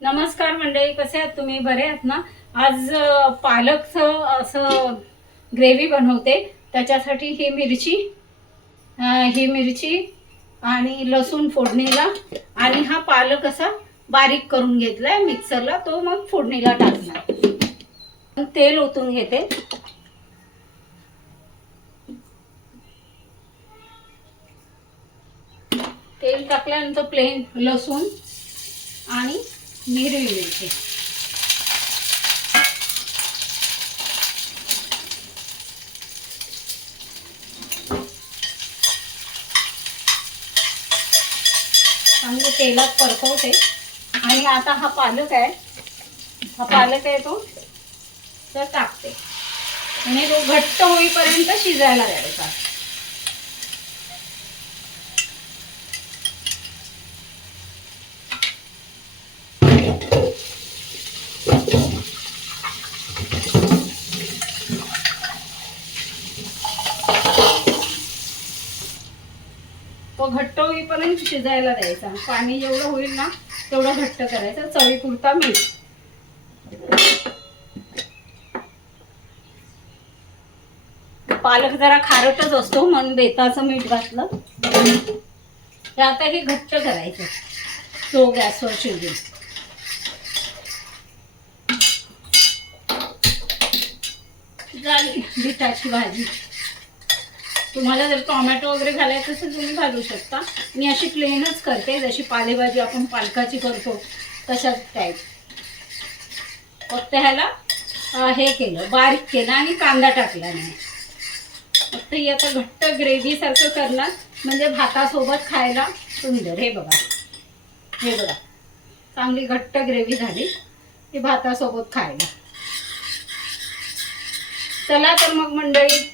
नमस्कार मंडळी, कसे आहात तुम्ही? बरे आहात ना? आज पालकचं असं ग्रेव्ही बनवते. त्याच्यासाठी ही मिरची आणि लसूण फोडणीला, आणि हा पालक असा बारीक करून घेतलाय मिक्सरला, तो मग फोडणीला टाकणार. तेल ओतून घेते. तेल टाकल्यानंतर प्लेन लसूण आणि हिरवी मिरची, चांगलं तेलात परतवते. आणि आता हा पालक आहे तो तर टाकते आणि तो घट्ट होईपर्यंत शिजायला द्यायचा. तो घट्ट होईपर्यंत शिजायला द्यायचा. पाणी जेवढं होईल ना तेवढं घट्ट करायचं. चवीपुरता मीठ. पालक जरा खारटच असतो म्हणून बेताचं मीठ घातलं. ते आता हे घट्ट करायचं स्लो गॅसवर शिजून. झाली बिटाची भाजी. तुम्हाला जर टोमॅटो वगैरे घालायचं असेल तुम्ही घालू शकता. मी अशी प्लेनच करते, जशी पालेभाजी आपण पालकाची करतो तशाच टाईप. फक्त ह्याला हे केलं, बारीक केलं आणि कांदा टाकला नाही. फक्त ही आता घट्ट ग्रेव्ही सारखं करणार, म्हणजे भातासोबत खायला सुंदर. हे बघा चांगली घट्ट ग्रेव्ही झाली ती भातासोबत खायला. चला तर मग मंडळी,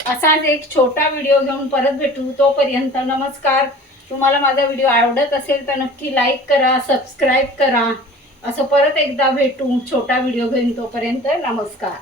असाच एक छोटा व्हिडिओ घेऊन परत भेटू. तोपर्यंत नमस्कार. तुम्हाला माझा व्हिडिओ आवडत असेल तर नक्की लाईक करा, सबस्क्राईब करा. असं परत एकदा भेटू छोटा व्हिडिओ घेऊन. तोपर्यंत नमस्कार.